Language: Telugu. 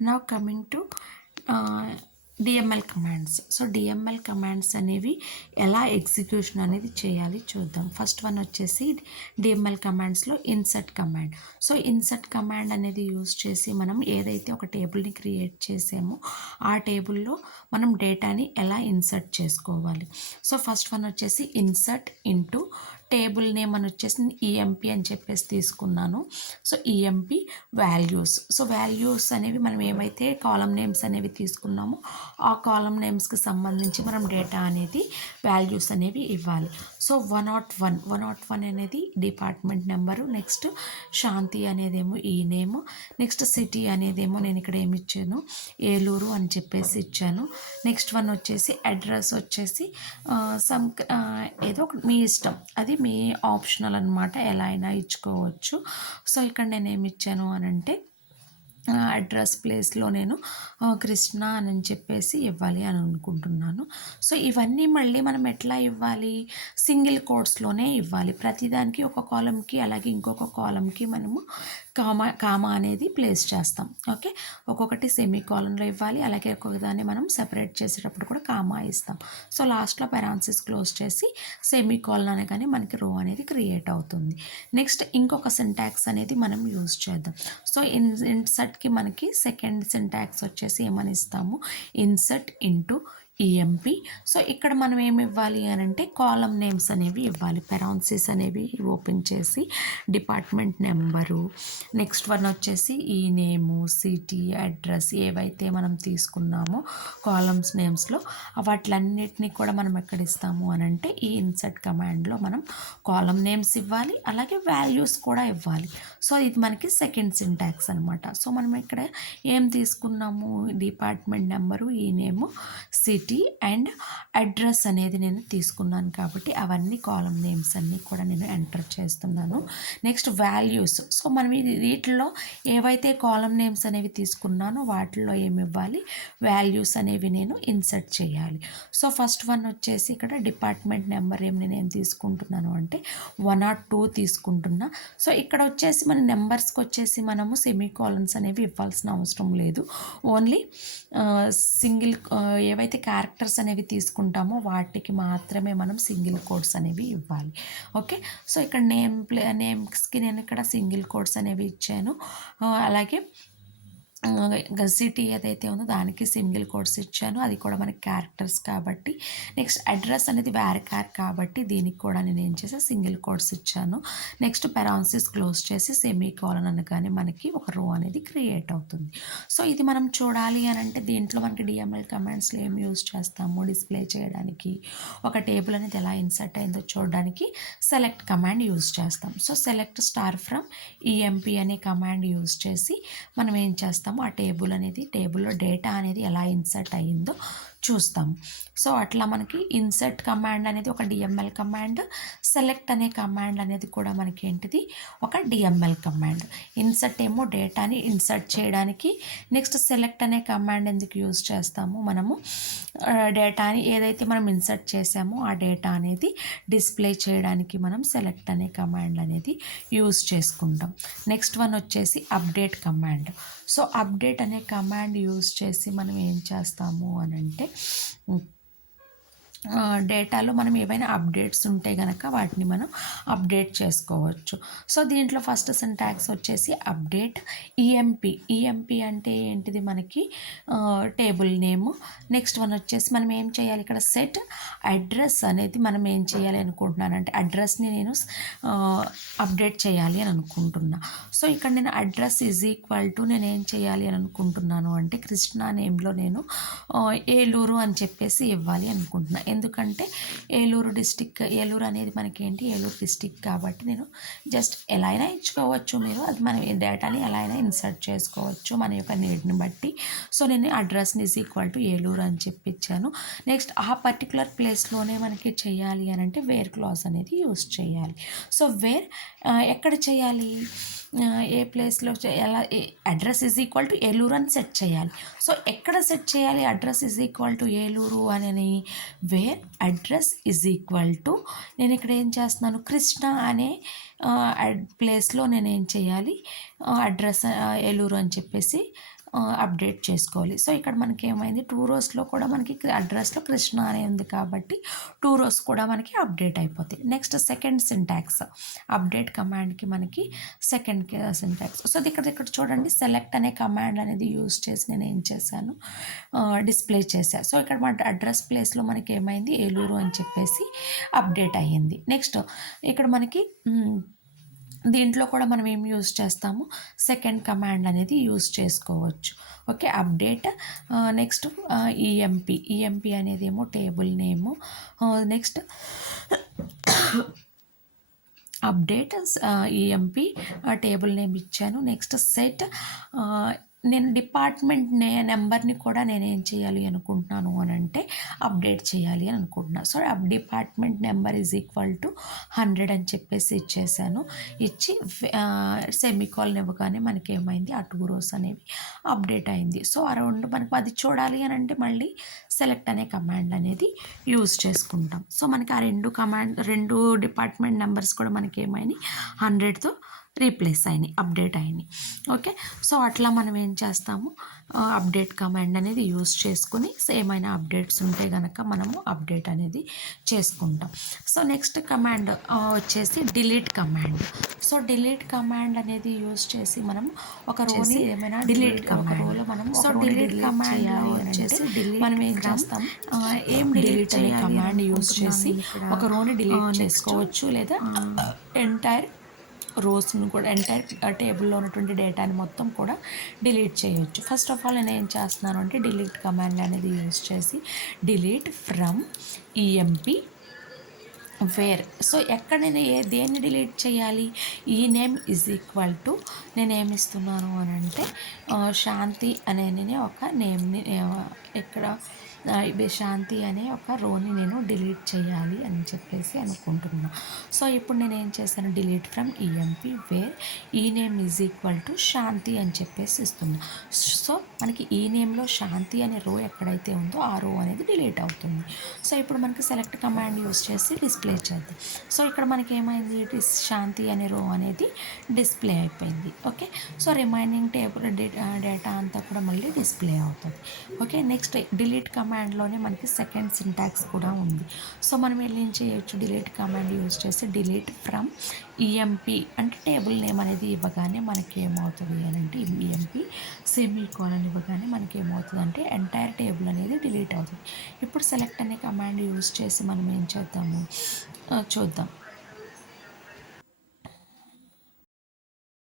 Now coming to DML commands. So DML commands అనేవి ఎలా ఎగ్జిక్యూషన్ అనేది చేయాలి చూద్దాం. ఫస్ట్ వన్ వచ్చేసి డిఎంఎల్ కమాండ్స్లో insert command. So insert command అనేది యూజ్ చేసి మనం ఏదైతే ఒక టేబుల్ని క్రియేట్ చేసామో ఆ టేబుల్లో మనం డేటాని ఎలా ఇన్సర్ట్ చేసుకోవాలి. సో ఫస్ట్ వన్ వచ్చేసి ఇన్సర్ట్ ఇంటూ టేబుల్ నేమ్ అని వచ్చేసి ఈఎంపీ అని చెప్పేసి తీసుకున్నాను. So EMP values. So values అనేవి మనం ఏమైతే కాలం నేమ్స్ అనేవి తీసుకున్నామో ఆ కాలం నేమ్స్కి సంబంధించి మనం డేటా అనేది వాల్యూస్ అనేవి ఇవ్వాలి. సో 101 అనేది డిపార్ట్మెంట్ నెంబరు. నెక్స్ట్ శాంతి అనేదేమో ఈ నేము. నెక్స్ట్ సిటీ అనేదేమో నేను ఇక్కడ ఏమి ఇచ్చాను, ఏలూరు అని చెప్పేసి ఇచ్చాను. నెక్స్ట్ వన్ వచ్చేసి అడ్రస్ వచ్చేసి సమ్ ఏదో ఒక మీ ఇష్టం, అది మీ ఆప్షనల్ అనమాట, ఎలా అయినా ఇచ్చుకోవచ్చు. సో ఇక్కడ నేను ఏమి ఇచ్చాను అని అంటే అడ్రస్ ప్లేస్లో నేను కృష్ణ అని చెప్పేసి ఇవ్వాలి అని అనుకుంటున్నాను. సో ఇవన్నీ మళ్ళీ మనం ఎట్లా ఇవ్వాలి, సింగిల్ కోట్స్లోనే ఇవ్వాలి. ప్రతిదానికి ఒక కాలంకి అలాగే ఇంకొక కాలంకి మనము కామా అనేది ప్లేస్ చేస్తాం. ఓకే, ఒక్కొక్కటి సెమీ కాలంలో ఇవ్వాలి, అలాగే ఒక్కొక్క దాన్ని మనం సెపరేట్ చేసేటప్పుడు కూడా కామా ఇస్తాం. సో లాస్ట్లో పెరాన్సిస్ క్లోజ్ చేసి సెమీ కాలన్ అనగానే మనకి రో అనేది క్రియేట్ అవుతుంది. నెక్స్ట్ ఇంకొక సింటాక్స్ అనేది మనం యూజ్ చేద్దాం. సో ఇన్సర్ట్కి మనకి సెకండ్ సింటాక్స్ వచ్చేసి ఏమని ఇస్తాము, ఇన్సర్ట్ ఇంటూ ఈఎంపీ. సో ఇక్కడ మనం ఏమి ఇవ్వాలి అని అంటే కాలం నేమ్స్ అనేవి ఇవ్వాలి. పెరాన్సిస్ అనేవి ఓపెన్ చేసి డిపార్ట్మెంట్ నెంబరు, నెక్స్ట్ వన్ వచ్చేసి ఈ నేము, సిటీ, అడ్రస్ ఏవైతే మనం తీసుకున్నామో కాలమ్స్ నేమ్స్లో వాటిలన్నిటినీ కూడా మనం ఎక్కడ ఇస్తాము అని అంటే ఈ ఇన్సర్ట్ కమాండ్లో మనం కాలం నేమ్స్ ఇవ్వాలి, అలాగే వాల్యూస్ కూడా ఇవ్వాలి. సో ఇది మనకి సెకండ్ సింటాక్స్ అనమాట. సో మనం ఇక్కడ ఏం తీసుకున్నాము, డిపార్ట్మెంట్ నెంబరు, ఈ నేము, సిటీ అండ్ అడ్రస్ అనేది నేను తీసుకున్నాను కాబట్టి అవన్నీ కాలం నేమ్స్ అన్నీ కూడా నేను ఎంటర్ చేస్తున్నాను. Next values. సో మనం వీటిలో ఏవైతే కాలం నేమ్స్ అనేవి తీసుకున్నానో వాటిల్లో ఏమి ఇవ్వాలి, వాల్యూస్ అనేవి నేను ఇన్సర్ట్ చేయాలి. సో ఫస్ట్ వన్ వచ్చేసి ఇక్కడ డిపార్ట్మెంట్ నెంబర్ నేను తీసుకుంటున్నాను అంటే 102 తీసుకుంటున్నా. సో ఇక్కడ వచ్చేసి మన నెంబర్స్కి వచ్చేసి మనము సెమీ కాలన్స్ అనేవి ఇవ్వాల్సిన అవసరం లేదు. ఓన్లీ సింగిల్ ఏవైతే క్యారెక్టర్స్ అనేవి తీసుకుంటామో వాటికి మాత్రమే మనం సింగిల్ కోడ్స్ అనేవి ఇవ్వాలి. ఓకే, సో ఇక్కడ నేమ్స్కి నేను ఇక్కడ సింగిల్ కోడ్స్ అనేవి ఇచ్చాను. అలాగే సిటీ ఏదైతే ఉందో దానికి సింగిల్ కోడ్స్ ఇచ్చాను, అది కూడా మనకి క్యారెక్టర్స్ కాబట్టి. నెక్స్ట్ అడ్రస్ అనేది వేరకార్ కాబట్టి దీనికి కూడా నేను ఏం చేసా, సింగిల్ కోడ్స్ ఇచ్చాను. నెక్స్ట్ పెరాన్సిస్ క్లోజ్ చేసి సెమీ కాలన్ అనగానే మనకి ఒక రో అనేది క్రియేట్ అవుతుంది. సో ఇది మనం చూడాలి అని అంటే దీంట్లో మనకి డిఎంఎల్ కమాండ్స్లో ఏం యూజ్ చేస్తాము, డిస్ప్లే చేయడానికి ఒక టేబుల్ అనేది ఎలా ఇన్సర్ట్ అయిందో చూడడానికి సెలెక్ట్ కమాండ్ యూజ్ చేస్తాం. So select star from EMP అనే కమాండ్ యూజ్ చేసి మనం ఏం చేస్తాం, ఆ టేబుల్ అనేది టేబుల్లో డేటా అనేది ఎలా ఇన్సర్ట్ అయ్యిందో చూస్తాం. సో అట్లా మనకి ఇన్సర్ట్ కమాండ్ అనేది ఒక డిఎంఎల్ కమాండ్, సెలెక్ట్ అనే కమాండ్ అనేది కూడా మనకి ఏంటిది ఒక డిఎంఎల్ కమాండ్. ఇన్సర్ట్ ఏమో డేటాని ఇన్సర్ట్ చేయడానికి, నెక్స్ట్ సెలెక్ట్ అనే కమాండ్ ఎందుకు యూజ్ చేస్తాము, మనము డేటాని ఏదైతే మనం ఇన్సర్ట్ చేసామో ఆ డేటా అనేది డిస్ప్లే చేయడానికి మనం సెలెక్ట్ అనే కమాండ్ అనేది యూజ్ చేసుకుంటాం. నెక్స్ట్ వన్ వచ్చేసి అప్డేట్ కమాండ్. సో అప్డేట్ అనే కమాండ్ యూజ్ చేసి మనం ఏం చేస్తాము అని అంటే డేటాలో మనం ఏవైనా అప్డేట్స్ ఉంటే కనుక వాటిని మనం అప్డేట్ చేసుకోవచ్చు. సో దీంట్లో ఫస్ట్ సింటాక్స్ వచ్చేసి అప్డేట్ ఈఎంపీ అంటే ఏంటిది, మనకి టేబుల్ నేము. నెక్స్ట్ వన్ వచ్చేసి మనం ఏం చేయాలి, ఇక్కడ సెట్ అడ్రస్ అనేది మనం ఏం చేయాలి అనుకుంటున్నానంటే అడ్రస్ని నేను అప్డేట్ చేయాలి అని అనుకుంటున్నా. సో ఇక్కడ నేను అడ్రస్ ఈజ్ ఈక్వల్ టు నేను ఏం చేయాలి అని అనుకుంటున్నాను అంటే కృష్ణా నేమ్లో నేను ఏలూరు అని చెప్పేసి ఇవ్వాలి అనుకుంటున్నాను. ఎందుకంటే ఏలూరు అనేది మనకి ఏంటి, ఏలూరు డిస్టిక్ కాబట్టి నేను జస్ట్ ఎలా అయినా ఇచ్చుకోవచ్చు, మీరు అది మనం డేటాని ఎలా అయినా ఇన్సర్ట్ చేసుకోవచ్చు మన యొక్క నీడ్ని బట్టి. సో నేను అడ్రస్ని ఈజ్ ఈక్వల్ టు ఏలూరు అని చెప్పించాను. నెక్స్ట్ ఆ పర్టికులర్ ప్లేస్లోనే మనకి చేయాలి అని అంటే వేర్ క్లాజ్ అనేది యూస్ చేయాలి. సో వేర్ ఎక్కడ చేయాలి, ఏ ప్లేస్లో ఎలా, address is equal to Eluru అని సెట్ చేయాలి. సో ఎక్కడ సెట్ చేయాలి address is equal to Eluru అని, where address is equal to నేను ఇక్కడ ఏం చేస్తున్నాను, కృష్ణ అనే ప్లేస్లో నేను ఏం చేయాలి, అడ్రస్ ఏలూరు అని చెప్పేసి అప్డేట్ చేసుకోవాలి. సో ఇక్కడ మనకి ఏమైంది 2 రోస్లో కూడా మనకి అడ్రస్లో కృష్ణ అనే ఉంది కాబట్టి 2 రోస్ కూడా మనకి అప్డేట్ అయిపోతాయి. నెక్స్ట్ సెకండ్ సింటాక్స్ అప్డేట్ కమాండ్కి మనకి సెకండ్ సింటాక్స్. సో ఇక్కడ చూడండి సెలెక్ట్ అనే కమాండ్ అనేది యూజ్ చేసి నేను ఏం చేశాను డిస్ప్లే చేశాను. సో ఇక్కడ మన అడ్రస్ ప్లేస్లో మనకి ఏమైంది ఏలూరు అని చెప్పేసి అప్డేట్ అయ్యింది. నెక్స్ట్ ఇక్కడ మనకి దీంట్లో కూడా మనం ఏం యూజ్ చేస్తాము సెకండ్ కమాండ్ అనేది యూజ్ చేసుకోవచ్చు. ఓకే అప్డేట్ నెక్స్ట్ ఈఎంపీ అనేది ఏమో table name. Next update EMP table name ఇచ్చాను. నెక్స్ట్ సెట్ నేను డిపార్ట్మెంట్ నెంబర్ని కూడా నేనేం చేయాలి అనుకుంటున్నాను అని అంటే అప్డేట్ చేయాలి అని అనుకుంటున్నాను. So department number is equal to 100 అని చెప్పేసి ఇచ్చేసాను. ఇచ్చి సెమికాలన్ ఇవ్వగానే మనకి ఏమైంది ఆ 2 రోస్ అనేవి అప్డేట్ అయింది. సో అరౌండ్ మనకు అది చూడాలి అని అంటే మళ్ళీ సెలెక్ట్ అనే కమాండ్ అనేది యూజ్ చేసుకుంటాం. సో మనకి ఆ రెండు డిపార్ట్మెంట్ నెంబర్స్ కూడా మనకి ఏమైనాయి 100తో రీప్లేస్ అయినాయి అప్డేట్ అయినాయి. ఓకే సో అట్లా మనం ఏం చేస్తాము అప్డేట్ కమాండ్ అనేది యూజ్ చేసుకుని ఏమైనా అప్డేట్స్ ఉంటే కనుక మనము అప్డేట్ అనేది చేసుకుంటాం. సో నెక్స్ట్ కమాండ్ వచ్చేసి delete command. So delete command అనేది యూజ్ చేసి మనం ఒక రోని ఏమైనా డిలీట్ రోలో మనం సో డిలీట్ కమాండ్ వచ్చేసి మనం ఏం చేస్తాం డిలీట్ అనే కమాండ్ యూజ్ చేసి ఒక రోని డిలీట్ చేసుకోవచ్చు లేదా ఎంటైర్ రోస్ను కూడా ఎంటైర్ టేబుల్లో ఉన్నటువంటి డేటాని మొత్తం కూడా డిలీట్ చేయొచ్చు. ఫస్ట్ ఆఫ్ ఆల్ నేను ఏం చేస్తున్నాను అంటే డిలీట్ కమాండ్ అనేది యూజ్ చేసి delete from EMP where. So ఎక్కడ నేను దేన్ని డిలీట్ చేయాలి ఈ నేమ్ ఈజ్ ఈక్వల్ టు నేను ఏమిస్తున్నాను అని అంటే శాంతి అనే ఒక నేమ్ని ఇక్కడ శాంతి అనే ఒక రోని నేను డిలీట్ చేయాలి అని చెప్పేసి అనుకుంటున్నాను. సో ఇప్పుడు నేను ఏం చేశాను డిలీట్ ఫ్రమ్ ఈఎంపీ వేర్ ఈ నేమ్ ఈజ్ ఈక్వల్ టు శాంతి అని చెప్పేసి ఇస్తున్నాను. సో మనకి ఈ నేమ్లో శాంతి అనే రో ఎక్కడైతే ఉందో ఆ రో అనేది డిలీట్ అవుతుంది. సో ఇప్పుడు మనకి సెలెక్ట్ కమాండ్ యూస్ చేసి డిస్ప్లే చేద్దాం. సో ఇక్కడ మనకి ఏమైంది శాంతి అనే రో అనేది డిస్ప్లే అయిపోయింది. Okay so remaining table data అంతా కూడా మళ్ళీ డిస్ప్లే అవుతుంది. ఓకే నెక్స్ట్ డిలీట్ కమాండ్లోనే మనకి సెకండ్ సింటాక్స్ కూడా ఉంది. సో మనం ఏం చేయొచ్చు డిలీట్ కమాండ్ యూజ్ చేసి డిలీట్ ఫ్రమ్ ఈఎంపీ అంటే టేబుల్ నేమ్ అనేది ఇవ్వగానే మనకి ఏమవుతుంది అని అంటే ఈఎంపీ సెమీకోలన్ ఇవ్వగానే మనకి ఏమవుతుంది అంటే ఎంటైర్ టేబుల్ అనేది డిలీట్ అవుతుంది. ఇప్పుడు సెలెక్ట్ అనే కమాండ్ యూజ్ చేసి మనం ఏం చేద్దాము చూద్దాం.